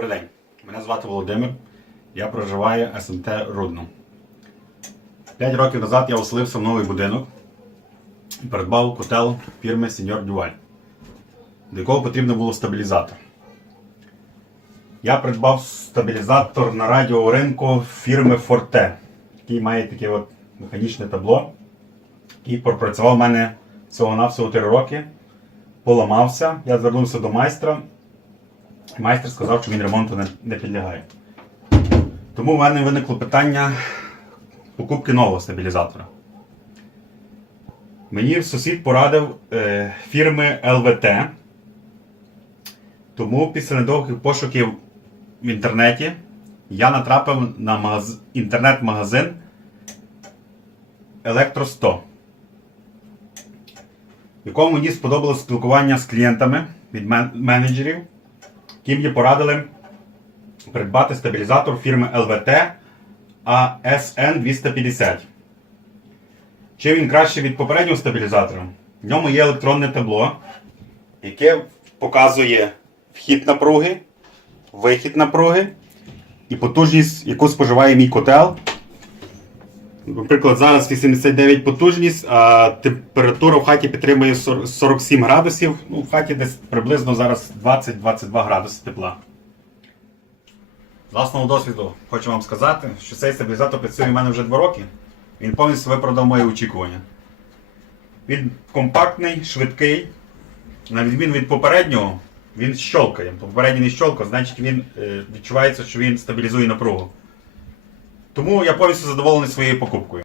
Добрий день, мене звати Володимир. Я проживаю СМТ Рудно. П'ять років назад я оселився в новий будинок і придбав котел фірми Senior Dual, до якого потрібно було стабілізатор. Я придбав стабілізатор на радіоринку фірми Forte, який має таке от механічне табло, який пропрацював у мене всього-навсього 3 роки. Поламався, я звернувся до майстра. Майстер сказав, що він ремонту не, не підлягає. Тому в мене виникло питання покупки нового стабілізатора. Мені сусід порадив е, фірми ЛВТ. Тому після недовгих пошуків в інтернеті я натрапив на магаз... інтернет-магазин Електро 100, в якому мені сподобалось спілкування з клієнтами від мен- менеджерів, є порадили придбати стабілізатор фірми LVT ASN 250. Чим він краще від попереднього стабілізатора? В ньому є електронне табло, яке показує вхід напруги, вихід напруги і потужність, яку споживає мій котел. Наприклад, зараз 89 потужність, а температура в хаті підтримує 47 градусів. Ну, в хаті десь приблизно зараз 20-22 градуси тепла. З власного досвіду хочу вам сказати, що цей стабілізатор працює у мене вже 2 роки. Він повністю виправдав мої очікування. Він компактний, швидкий. На відміну від попереднього, він щолкає. Попередній не щолкав, значить він е, відчувається, що він стабілізує напругу. Тому я повністю задоволений своєю покупкою.